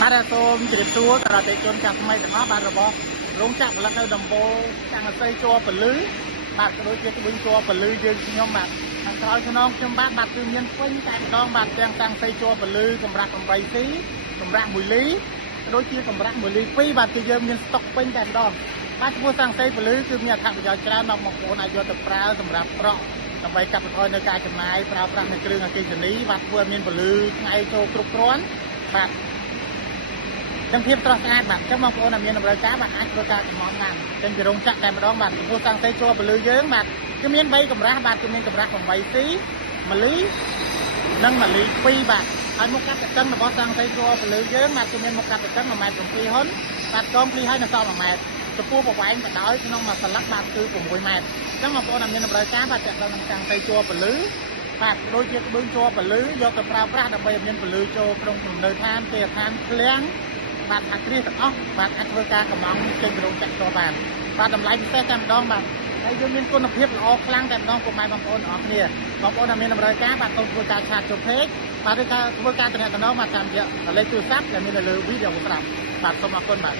បាទសូមជម្រាបសួរដល់អតិថិជនចាស់ថ្មីទាំងអស់បាទរបស់រោងចក្រផលិតនៅដំបូងចង្កសីជ័រពលឺបាទក៏ដូចជាក្បួនជ័រពលឺយើងខ្ញុំបាទខាងក្រោយខ្នងខ្ញុំបាទគឺមានពេញតែម្ដងបាទទាំងចង្កសីជ័រពលឺសម្រាប់ 8C សម្រាប់ 1 លីក៏ដូចជាសម្រាប់ 1 លី 2បាទគឺយើងមានស្តុកពេញតែម្ដងបាទចំពោះចង្កសីពលឺគឺមានអត្ថប្រយោជន៍ច្រើនមកបងប្អូនអាចយកទៅប្រើសម្រាប់ប្រក់ដើម្បីកាត់បន្ថយនៅការចំណាយប្រើប្រាស់នៅគ្រឿងអគ្គិសនីបាទធ្វើឲ្យមានពលឺថ្ងៃចូលគ្រប់គ្រាន់បាទទាំងភាពស្រស់ស្អាតបាទចឹងបងប្អូនដែលមានតម្រូវការបាទអាចធ្វើការចំណាំបានចឹងជារោងចក្រតែម្ដងបាទចំពោះតាំងតែជួរពលឺយើងបាទគឺមាន3កម្រាស់បាទគឺមានកម្រាស់ 8C 1 លីនិង 1 លី 2បាទហើយមុខកាត់តឹងរបស់តាំងតែជួរពលឺយើងបាទគឺមានមុខកាត់តឹង 1.7 ម៉ែត្រហ៊ុនបាទកងភ្លីហើយនៅសល់ 1 ម៉ែត្រចំពោះប្រវែងបណ្ដោយក្នុងមួយសន្លឹកបាទគឺ 6 ម៉ែត្រចឹងបងប្អូនដែលមានតម្រូវការបាទចាក់ដល់នឹងតាំងតែជួរពលឺបាទដូចជាក្បឿងជ័រពលឺយកទៅប្រើប្រាស់ដើម្បីឲ្យមានពលឺចូលក្នុងលំនៅឋានទេឋានឃ្លាំងបាទអាគ្រីទាំងអស់បាទអាចធ្វើការកម្មង់ចេញពីរោងចក្របានបាទតម្លៃពិសេសតែម្ដងបាទហើយយើងមានគុណភាពល្អខ្លាំងតែម្ដងពុកម៉ែបងប្អូនទាំងអស់គ្នាបងប្អូនដែលមានតម្រូវការបាទសូមធ្វើការឆាតចូល page បាទឬក៏ធ្វើការទំនាក់ទំនងបាទតាមរយៈលេខទូរស័ព្ទដែលមាននៅលើវីដេអូប្រាប់បាទសូមអរគុណបាទ